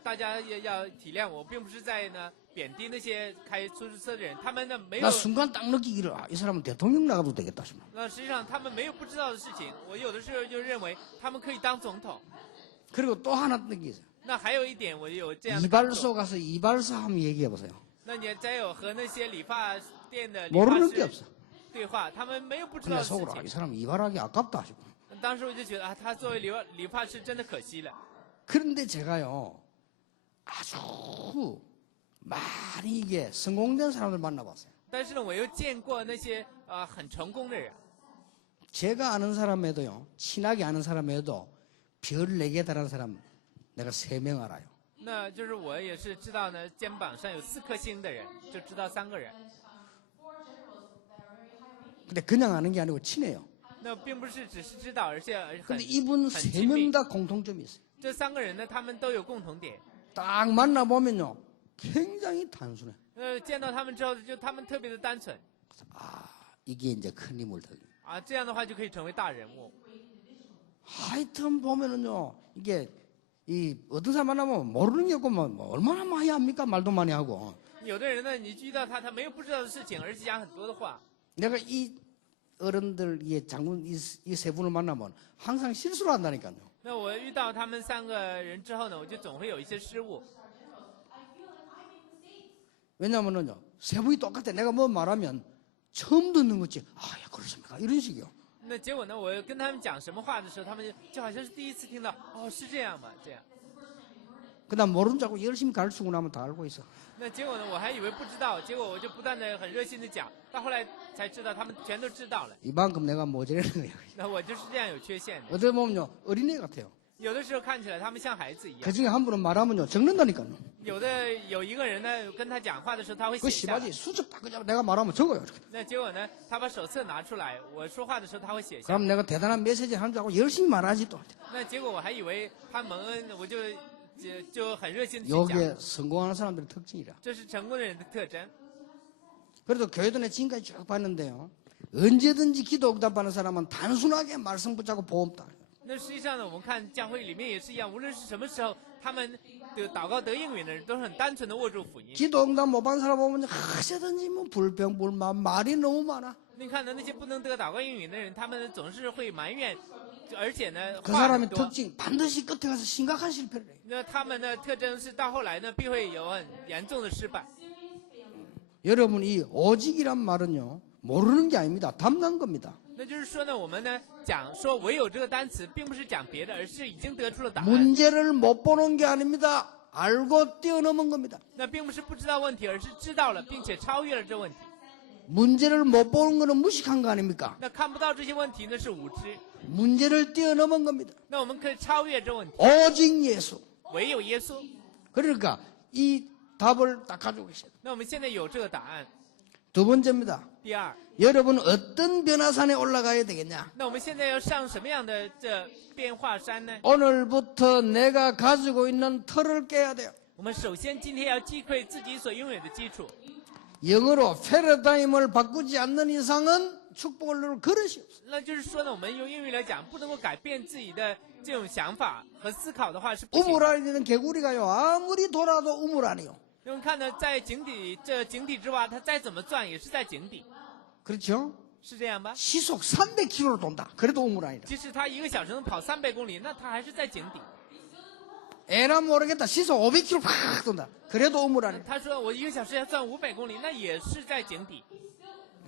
大家要体谅我，并不是在呢贬低那些开出租车的人，他们呢没有 나 ， 순간 딱 느끼기를 이 사람은 대통령 나가도 되겠다 싶어. 那实际上他们没有不知道的事情。我有的时候就认为他们可以当总统。 그리고 또 하나 느끼세요. 那还有一点，我有这样的感受。 이발소 가서 이발사 한번 얘기해 보세요. 那你再有和那些理发店的理 모르는 发 게 师 없어. 对话，他们没有不知道 그냥 的事 속으로 情 이 。 사람 이발하기 아깝다 싶어. 当时我就觉得啊，他作为理发师真的可惜了。 그런데 제가요 아주 많이 이게 성공된 사람들 만나봤어요. 但是呢，我又见过那些很成功的人。 제가 아는 사람에도요 친하게 아는 사람에도 별 4개 달하는 사람 내가 3명 알아요. 那就是我也是知道呢，肩膀上有4颗星的人，就知道3个人。 근데 그냥 아는 게 아니고 친해요. 那并不是只是知道，而且很 근데 이분 很亲密 3명 。다 공통점이 있어요. 这3个人呢，他们都有共同点。 딱 만나보면요 굉장히 단순해. 见到他们之后，就他们特别的单纯 아 이게 이제 큰 힘을 들려. 啊，这样的话就可以成为大人物。 하여튼 보면은요 이게 이 어떤 사람 만나면 모르는 게 없고 뭐 얼마나 많이 합니까 말도 많이 하고. 有的人呢，你遇到他，他没有不知道的事情，而且讲很多的话。 내가 이 어른들 이 장군 이 세 분을 만나면 항상 실수를 한다니까요. 那我遇到他们3个人之后呢，我就总会有一些失误。 왜냐면은요 세 분이 똑같아. 내가 뭐 말하면 처음 듣는 거지. 아야 그렇습니까? 이런 식이요. 那结果呢，我跟他们讲什么话的时候，他们就好像是第一次听到，哦，是这样吗？这样。 그다음 모른 줄 알고 열심히 가르치고 나면 다 알고 있어. 那结果呢，我还以为不知道，结果我就不断的很热心的讲，到后来才知道他们全都知道了。 이만큼 내가 모자라는 거예요. 那我就是这样有缺陷的。 어떻게 보면요 어린애 같아요. 有的时候看起来他们像孩子一样， 그 중에 한 분은 말하면요 적는다니까요. 有一个人呢，跟他讲话的时候他会 그 写下来 심하지 수첩 딱 그냥 내가 말하면 적어요. 이렇게. 那结果呢，他把手册拿出来，我说话的时候他会写下。 그럼 내가 대단한 메시지 하는 줄 알고 열심히 말하지 또. 那结果我还以为他蒙恩，我就很热心的去讲。 이게 성공하는 사람들의 특징이라. 这是成功的人的特征。 그래도 교회도 내 지금까지 쭉 봤는데요. 언제든지 기도 응답받는 사람은 단순하게 말씀 붙잡고 보험 따. 那实际上呢，我们看教会里面也是一样，无论是什么时候，他们祷告得应允的人，都是很单纯的握住福音。 기도 응답 못 받은 사람 보면 하시든지 뭐 불평불만 말이 너무 많아. 你看呢，那些不能得祷告应允的人，他们总是会埋怨，而且呢， 그 话很 사람의 多。 특징 반드시 끝에 가서 심각한 실패를 해. 那他们的特征是到后来呢，必会有很严重的失败。 여러분 이 오직이란 말은요 모르는 게 아닙니다. 담난 겁니다. 那就是说呢，我们呢讲说唯有这个单词，并不是讲别的，而是已经得出了答案。 문제를 못 보는 게 아닙니다. 알고 뛰어넘은 겁니다. 那并不是不知道问题，而是知道了，并且超越了这问题。 문제를 못 보는 거는 무식한 거 아닙니까? 那看不到这些问题呢是无知。 문제를 뛰어넘은 겁니다. 那我们可以超越这问题， 오직 예수. 唯有耶稣。 그러니까 이 답을 딱 가지고 계셔야 돼요. 那我们现在有这个答案。 두 번째입니다. 第二， 여러분 어떤 변화산에 올라가야 되겠냐? 那我们现在要上什么样的这变化山呢？ 오늘부터 내가 가지고 있는 틀을 깨야 돼요. 我们首先今天要击溃自己所拥有的基础。 영어로 패러다임을 바꾸지 않는 이상은 축복을 누릴 그릇이 없어요. 那就是说呢，我们用英语来讲，不能够改变自己的这种想法和思考的话是不行的。 우물 안에 있는 개구리가요 아무리 돌아도 우물 안이요. 因为看呢，在井底之蛙，它再怎么转也是在井底， 그렇죠? 是这样吧？ 시속 300km로 돈다. 그래도 우물 안이다. 即使它1个小时能跑300公里，那它还是在井底。 에라 모르겠다. 시속 500km 팍 돈다. 그래도 우물 안이다. 他说我1个小时要转500公里，那也是在井底。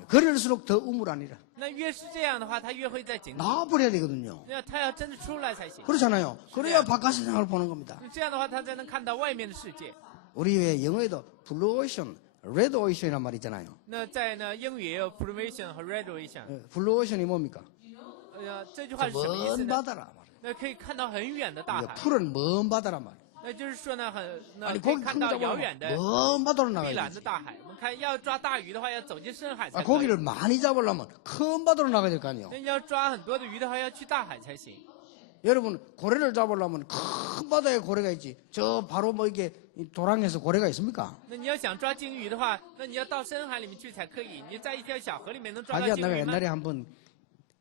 그럴수록 더 우물 안이라. 那越是这样的话，他越会在井底。 나와버려야 되거든요. 那他要真的出来才行。 그렇잖아요. 그래야 바깥 세상을 보는 겁니다. 这样的话，他才能看到外面的世界。 우리 왜 영어에도 블루 오션, 레드 오션이란 말 있잖아요. 那在呢英语也有 privation 和 graduation。 블루 오션이 뭡니까? 这句话是什么意思 먼 呢？ 바다라 말이에요. 那可以看到很远的大 이게 海。 푸른 먼 바다란 말이에요. 那就是说呢，那 아니 可以 고기 看 큰 到 거 遥远 잡으려면 的 먼 바다로 碧 나가야 蓝的 되지. 大海。我们看要抓大鱼的话，要走进深海才 아, 可以。 고기를 많이 잡으려면 큰 바다로 나가야 될 거 아니에요. 那要抓很多的鱼的话，要去大海才行。 여러분 고래를 잡으려면 큰 바다에 고래가 있지. 저 바로 뭐 이게 이 도랑에서 고래가 있습니까? 那你要想抓鲸鱼的话，那你要到深海里面去才可以。你在一条小河里面能抓到 자기야 鲸 내가 鱼吗？ 옛날에 한번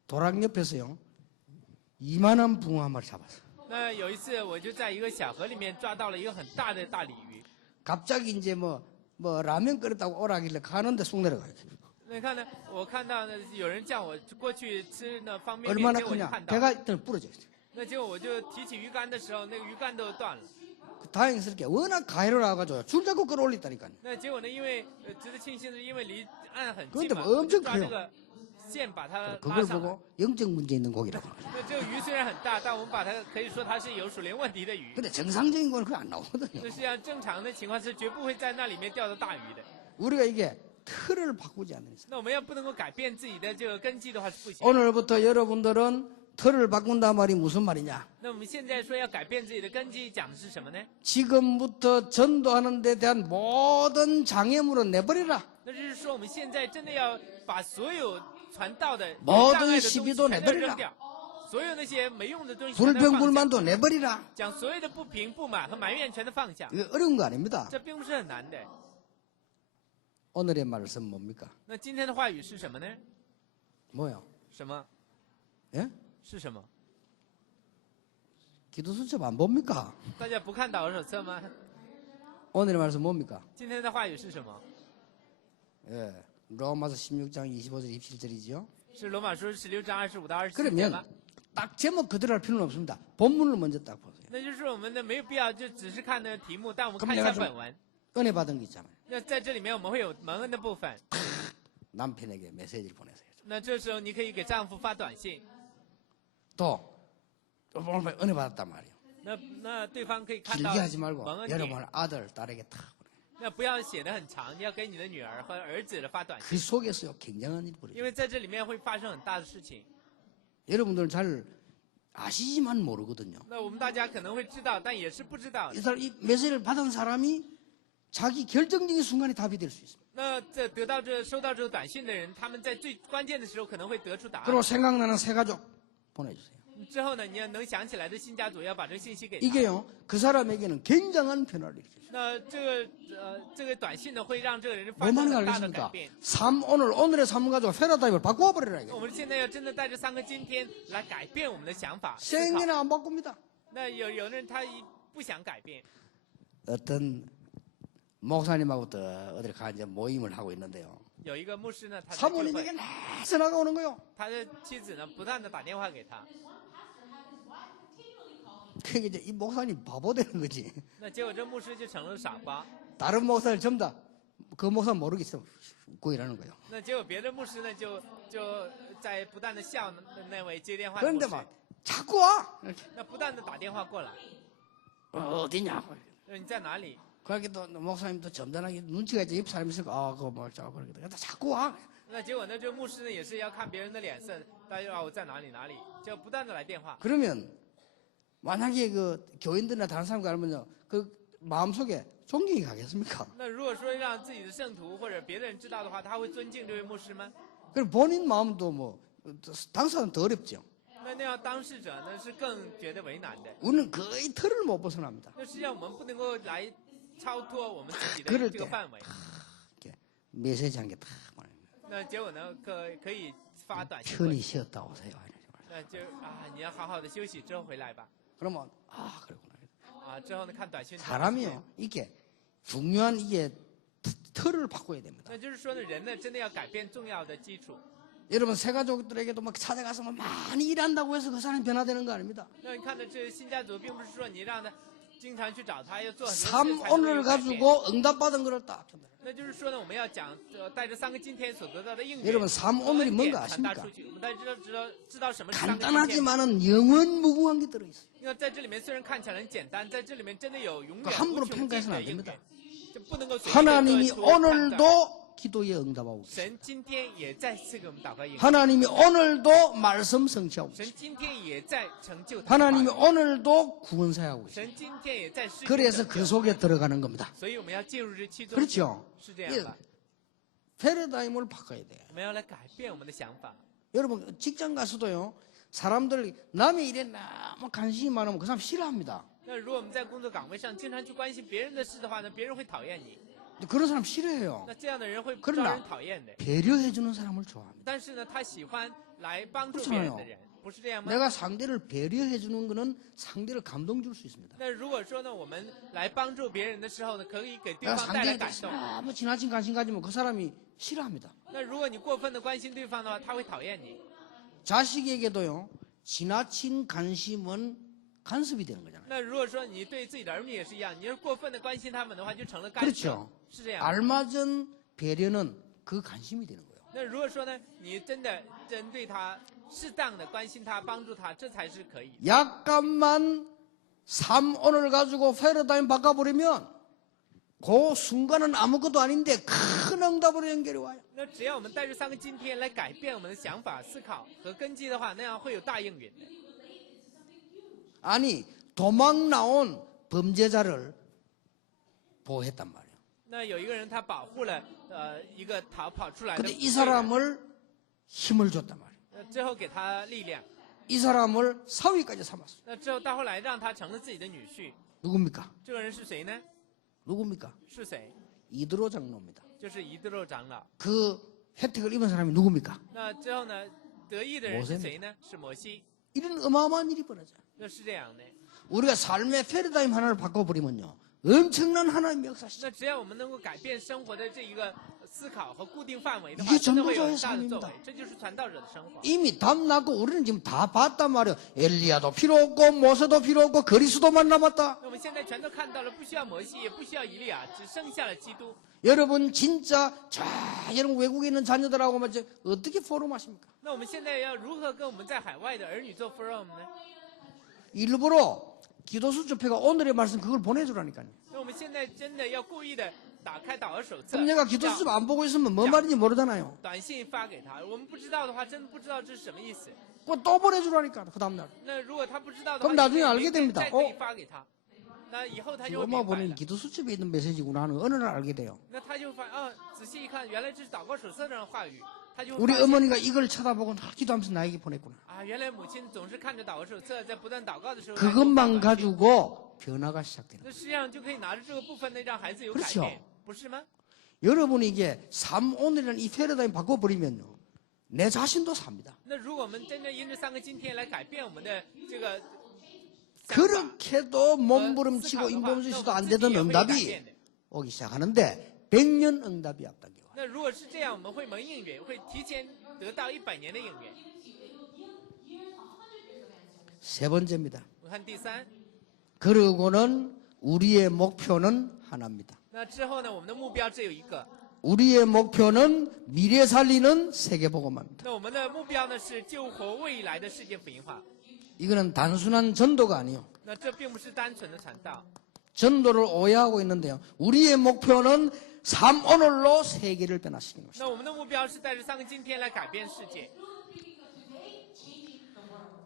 도랑 옆에서요 이만한 붕어 한 마리 잡았어. 那有一次，我就在一个小河里面抓到了一个很大的大鲤鱼。 갑자기 이제 뭐 라면 끓였다고 오라길래 가는데 쑥 내려가요. 那你看呢？我看到呢，有人叫我过去吃那方便面， 얼마나 结果我就 크냐? 看到， 배가 일단 부러져 있어요. 那结果我就提起鱼竿的时候，那个鱼竿都断了。 다행스럽게 워낙 가해로 나와가지고 줄 잡고 끌어올렸다니까요. 那结果呢？因为值得庆幸的是，因为离岸很 그런데 近嘛， 뭐 我就 엄청 抓 커요 这个线把它拉 그걸 上来。 보고 영적 문제 있는 고기라고. 那这个鱼虽然很大，但我们把它可以说它是有属灵问题的鱼。 근데 정상적인 건 그거 안 나오거든요. 那实际上正常的情况是绝不会在那里面钓到大鱼的。 우리가 이게 틀을 바꾸지 않는 이상. 那我们要不能够改变自己的这个根基的话是不行。 오늘부터 여러분들은 틀을 바꾼다 말이 무슨 말이냐? 那我们现在说要改变自己的根基，讲的是什么呢？ 지금부터 전도하는 데 대한 모든 장애물은 내버리라. 那就是说我们现在真的要把所有传道的有 모든 障碍的东西 시비도 全都 내버리라 扔掉，所有那些没用的东西全都放下， 불평불만도 내버리라. 将所有的不平不满和埋怨全都放下， 이거 어려운 거 아닙니다. 这并不是很难的。 오늘의 말씀 뭡니까? 那今天的话语是什么呢？ 뭐요? 什么？ 예? 是什么？ 기도 수첩 안 봅니까? 大家不看祷告手册吗？ 오늘의 말씀 뭡니까? 今天的话语是什么？ 예. 로마서 16장 25절 27절이죠. 是罗马书16章25到27节 그러면 吧？ 딱 제목 그대로 할 필요는 없습니다. 본문을 먼저 딱 보세요. 那就是我们的没有必要就只是看那个题目，但我们 그럼 看一 내가 下 좀 本文。 은혜 받은 게 있잖아요. 那在这里面我们会有蒙恩的部分， 남편에게 메시지를 보내세요. 那这时候你可以给丈夫发短信， 또 오늘 은혜 받았단 말이에요. 那对方可以看到 길게 하지 말고 蒙恩 여러분 点。 아들, 딸에게 다 보내요. 那不要写的很长，你要给你的女儿和儿子的发短信， 그 속에서요 굉장한 일이 벌어져요. 因为在这里面会发生很大的事情。 여러분들은 잘 아시지만 모르거든요. 那我们大家可能会知道，但也是不知道 이 사람 이 메시지를 받은 사람이 자기 결정적인 순간에 답이 될 수 있습니다. 那这收到这个短信的人，他们在最关键的时候可能会得出答案。 그리고 생각나는 새 가족 보내주세요. 之后呢，你要能想起来的新家族要把这个信息给他。 이게요 그 사람에게는 굉장한 변화를 일으켜요. 那这个短信呢，会让这个人发生 뭐만 很大的改 알겠습니까? 变。 오늘의 삶 가지고 패러다임을 바꿔버리라 我 이게. 们现在要真的带着3个今天来改变我们的想法。思考 생애는 안 바꿉니다. 那有的人他不想改变， 어떤 목사님하고 또 어디를 가 이제 모임을 하고 있는데요. 有一个牧师呢，他在聚 사모님에게 会， 내 전화가 오는 거요. 他的妻子呢不断的打电话给他， 그게 이제 이 목사님 바보 되는 거지. 那结果这牧师就成了傻瓜。 다른 목사를 전부 다 그 목사 모르겠어. 웃고 이러는 거예요. 那结果别的牧师呢就在不断的笑那位接电话的牧 그런데 师， 막 자꾸 와. 이렇게. 那不断的打电话过来， 어디냐고. 你在哪里？ 그렇게 또 목사님도 점잖하게 눈치가 있지. 옆 사람이 있으니까 그거 뭐 저거 그러거든. 근데 자꾸 와. 那结果呢，这个牧师呢也是要看别人的脸色，大家我在哪里哪里，就不断的来电话。 그러면 만약에 그 교인들이나 다른 사람과 알면요, 그 마음속에 존경이 가겠습니까? 那如果说让自己的圣徒或者别的人知道的话，他会尊敬这位牧师吗？ 그리고 본인 마음도 뭐 당사는 더 어렵죠. 那样当事者呢是更觉得为难的。 우리는 거의 틀을 못 벗어납니다. 那实际上我们不能够来超脱我们自己 그럴 的这个 때 范围。 이렇게 메시지 한 개 딱 보내면 那结果呢，可以发短信过 편히 去， 쉬었다 오세요. 那就你要好好的休息之后回来吧。 그러면 그러구나. 之后呢看短信。 사람이요, 이게 중요한 이게 틀을 바꿔야 됩니다. 那就是说呢，人呢真的要改变重要的基础。 여러분 새가족들에게도 막 찾아가서 막 많이 일한다고 해서 그 사람이 변화되는 거 아닙니다. 那你看的这新家族，并不是说你让他经常去找他，要做很多事 삶 才能 오늘 有改变。 가지고 응답받은 거를 딱 전달해요. 那就是说呢，我们要讲带着3个今天所得到的应 여러분 允， 삶 和 오늘이 恩 뭔가 典传达 아십니까? 出去。我们大家知道什么是3个今天。 간단하지만은 영원 무궁한 게 들어있어요. 因为在这里面虽然看起来很简单，在这里面真的有永远 함부로 无穷尽 평가해서는 的 안 应 됩니다. 允，就不能够随便地 하나님이 做出判断。 오늘도 기도에 응답하고 있어요. 神今天也再次给我们祷告应允， 하나님이 오늘도 말씀 성취하고 있어요. 神今天也在成就他的 하나님이 话语， 오늘도 구원사하고 있어요. 神今天也在施行 그래서 拯 그 救， 속에 들어가는 겁니다. 所以我们要进入这其中， 그렇죠? 是这样 예, 吧？ 패러다임을 바꿔야 돼요. 我们要来改变我们的想法。 여러분 직장 가서도요, 사람들 남의 일에 너무 관심이 많으면 그 사람 싫어합니다. 那如果我们在工作岗位上经常去关心别人的事的话呢，别人会讨厌你。 그런 사람 싫어해요. 那这样的人会招 그러나 人讨厌的。 배려해주는 사람을 좋아합니다. 但是呢，他喜欢来帮助别人的人，不是这样吗？ 내가 상대를 배려해주는 거는 상대를 감동 줄 수 있습니다. 那如果说呢，我们来帮助别人的时候呢，可以给对 내가 方带来 상대에 感 대해서 动。 너무 지나친 관심 가지면 그 사람이 싫어합니다. 那如果你过分的关心对方的话，他会讨厌你。 자식에게도요, 지나친 관심은 간섭이 되는 거잖아요. 那如果说你对自己的儿女也是一样，你要是过分的关心他们的话，就成了干涉， 그렇죠. 是这样。 알맞은 배려는 그 관심이 되는 거예요. 那如果说呢，你真的针对他，适当的关心他，帮助他，这才是可以。 약간만 삶 오늘 가지고 패러다임 바꿔버리면 그 순간은 아무것도 아닌데 큰 응답으로 연결이 와요. 那只要我们带着3个今天来改变我们的想法、思考和根基的话，那样会有大应允的。 아니 도망 나온 범죄자를 보호했단 말이에요. 那有一个人他保护了一个逃跑出来的 근데 罪 이 人， 사람을 힘을 줬단 말이에요. 最后给他力量。 이 사람을 사위까지 삼았어요. 那之后到后来让他成了自己的女婿。 누굽니까? 这个人是谁呢？ 누굽니까? 是谁？ 이드로 장로입니다. 就是以德肉长老。 그 혜택을 입은 사람이 누굽니까? 那之后呢，得意的人是谁呢？是摩西。 이런 어마어마한 일이 벌어져요. 那是这样的。 우리가 삶의 패러다임 하나를 바꿔버리면요, 엄청난 하나님의 역사시죠. 那只要我们能够改变生活的这一个思考和固定范围的 이게 话，真的会有 전도자의 很大的作 삶입니다 为。这就是传道者的生活。 이미 답 났고 우리는 지금 다 봤단 말이에요. 엘리야도 필요 없고 모세도 필요 없고 그리스도만 남았다. 那我们现在全都看到了，不需要摩西，也不需要以利亚，只剩下了基督。 여러분 진짜 여러분 외국에 있는 자녀들하고 맞죠? 어떻게 포럼하십니까? 那我们现在要如何跟我们在海外的儿女做 forum 呢？ 일부러 기도수 집회가 오늘의 말씀 그걸 보내주라니까요. 那我们现在真的要故意的打开祷告手册， 그럼 내가 기도수 집회 안 보고 있으면 뭔 말인지 모르잖아요. 短信发给他。我们不知道的话，真不知道这是什么意思。 그거 또 보내주라니까 그 다음날. 那如果他不知道的话， 그럼 나중에 你 알게 됩니다. 再可以发给他。那以后他就会 엄마 明白 보낸 了。 기도수 집에 있는 메시지구나 하는 거 어느 날 알게 돼요. 那他就发仔细一看，原来这是祷告手册上的话语，他就会 우리 发现 어머니가 이걸 쳐다보고 기도하면서 나에게 보냈구나. 啊，原来母亲总是看着祷告手册，在不断祷告的时候， 그것만 가지고 변화가 시작되는 那实际上就可以拿着这个部分呢，让孩子有改 그렇죠 变，不是吗？ 여러분이 이게 삶 오늘이라는 이 패러다임 바꿔버리면요, 내 자신도 삽니다. 那如果我们真正因这3个今天来改变我们的这个 그렇게도 몸부림치고 인본주의도 안 되던 응답이 오기 시작하는데 100년 응답이 앞당겨. 那如果是这样，我们会蒙应允，会提前得到100年的应允。 세 번째입니다. 我看第三， 그러고는 우리의 목표는 하나입니다. 那之后呢，我们的目标只有一个。 우리의 목표는 미래 살리는 세계복음화입니다. 那我们的目标呢是救活未来的世界福音化。 이거는 단순한 전도가 아니에요. 那这并不是单纯的传道。 전도를 오해하고 있는데요. 우리의 목표는 삶 오늘로 세계를 변화시키는 것입니다. 那我们的目标是带着3个今天来改变世界。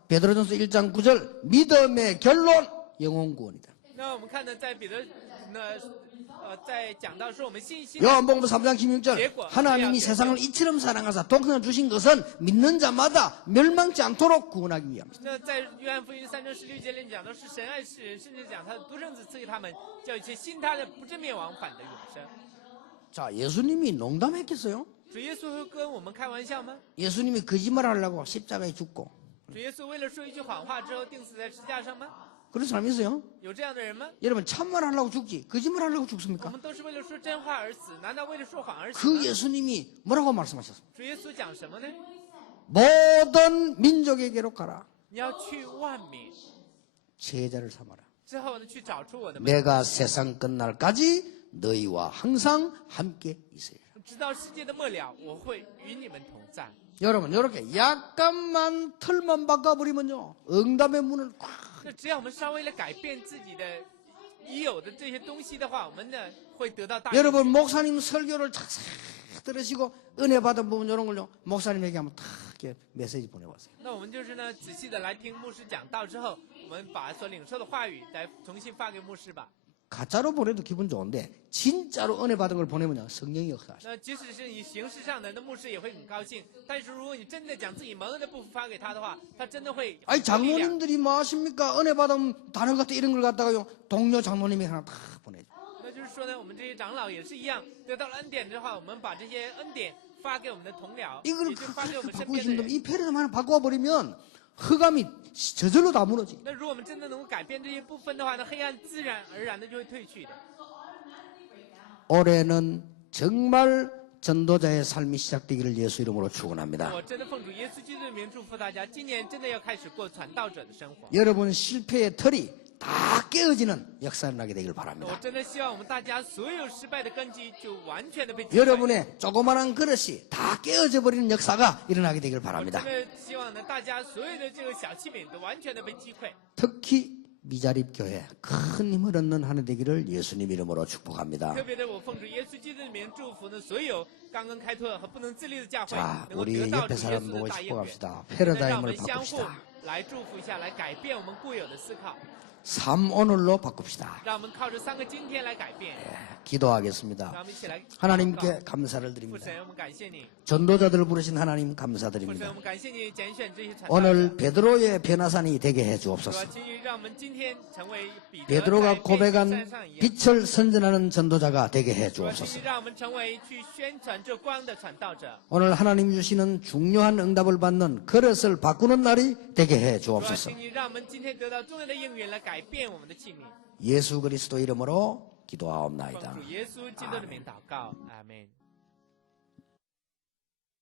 베드로전서 1장 9절 믿음의 결론 영혼 구원이다. 那我们看呢，在彼得在讲到说我们信心。 요한복음 3장 16절 하나님이 세상을 이처럼 사랑하사 독생을 주신 것은 믿는 자마다 멸망치 않도록 구원하기 위함이다. 那在约翰福音3章16节里讲到是神爱世人，甚至讲他的独生子赐给他们，叫一切信他的不至灭亡，反得永生。 자, 예수님이 농담했겠어요? 主耶稣会跟我们开玩笑吗？ 예수님이 거짓말하려고 십자가에 죽고 主耶稣为了说一句谎话之后定死在十字架上吗？ 그런 사람이 있어요? 有这样的人吗？ 여러분 참말하려고 죽지 거짓말하려고 我 죽습니까? 们都是为了说真话而死，难道为了说谎而死 그 吗？ 예수님이 뭐라고 말씀하셨어요? 主耶稣讲什么呢？ 모든 민족에게로 가라 你要去万民， 제자를 삼아라. 之后呢去找出我的门， 내가 세상 끝날까지 너희와 항상 함께 있으리라. 直到世界的末了，我会与你们同在。 여러분 이렇게 약간만 틀만 바꿔버리면요 응답의 문을 꽉. 那只要我们稍微的改变自己的已有的这些东西的话，我们呢会得到大应允。 여러분 목사님 설교를 자세히 들으시고 은혜 받은 부분 이런 걸요 목사님에게 한번 탁 이렇게 메시지 보내봤어요. 那我们就是呢仔细的来听牧师讲道之后，我们把所领受的话语来重新发给牧师吧。 가짜로 보내도 기분 좋은데 진짜로 은혜 받은 걸 보내면요 성령이 역사하셔. 那即使是你形式上的，那牧师也会很高兴。但是如果你真的将自己蒙恩的部分发给他的话，他真的会 아니 有力量。 장로님들이 뭐 하십니까? 은혜 받으면 다른 것도 이런 걸 갖다가요 동료 장로님이 하나 다 보내줘. 那就是说呢，我们这些长老也是一样，得到了恩典之后，我们把这些恩典发给我们的同僚， 이걸 也就发给我们身 바꾸고 边的 싶으면 人。 이 패러다임 하나 바꿔버리면 흑암이 저절로 다 무너지. 那如果我们真的能够改变这些部分的话，那黑暗自然而然的就会退去的。 올해는 정말 전도자의 삶이 시작되기를 예수 이름으로 축원합니다. 我真的奉主耶稣基督的名祝福大家，今年真的要开始过传道者的生活。 여러분 실패의 털이 다 깨어지는 역사가 나게 되길 我 바랍니다. 真的希望我们大家所有失败的根基就完全的被击败。 여러분의 조그마한 그릇이 다 깨어져 버리는 역사가 일어나게 되길 我真 바랍니다. 的希望呢，大家所有的这个小器皿都完全的被击溃。 특히 미자립 교회 큰 힘을 얻는 한 해 되기를 예수님 이름으로 축복합니다. 特别的，我奉主耶稣基督的名祝福呢，所有刚刚开拓和不能自立的教会 자 能够 우리 得到 옆에 主耶 사람 稣 보고 的大应允。 축복합시다. 那让我 패러다임을 们相互 바꿉시다. 来祝福一下，来改变我们固有的思考， 삶 오늘로 바꿉시다. 让我们靠着3个今天来改变。 기도하겠습니다. 让我们一起来祷告 하나님께 감사를 父 드립니다. 神，我们感谢你。 전도자들을 부르신 하나님 父神， 감사드립니다. 我们感谢你拣选这些传道者。 오늘 베드로의 변화산이 되게 해 主啊， 주옵소서. 请你让我们今天成为彼得 베드로가 在变形 고백한 山上一样。 빛을 선전하는 전도자가 되게 해 主啊，请 주옵소서. 你让我们成为去宣传这光的传道者。 오늘 하나님 주시는 중요한 응답을 받는 그릇을 바꾸는 날이 되게 해 主啊， 주옵소서. 请你让我们今天得到重要的应允，来改变我们的器皿。 예수 그리스도 이름으로 奉 기도하옵나이다. 主耶稣基督的名祷告，阿门。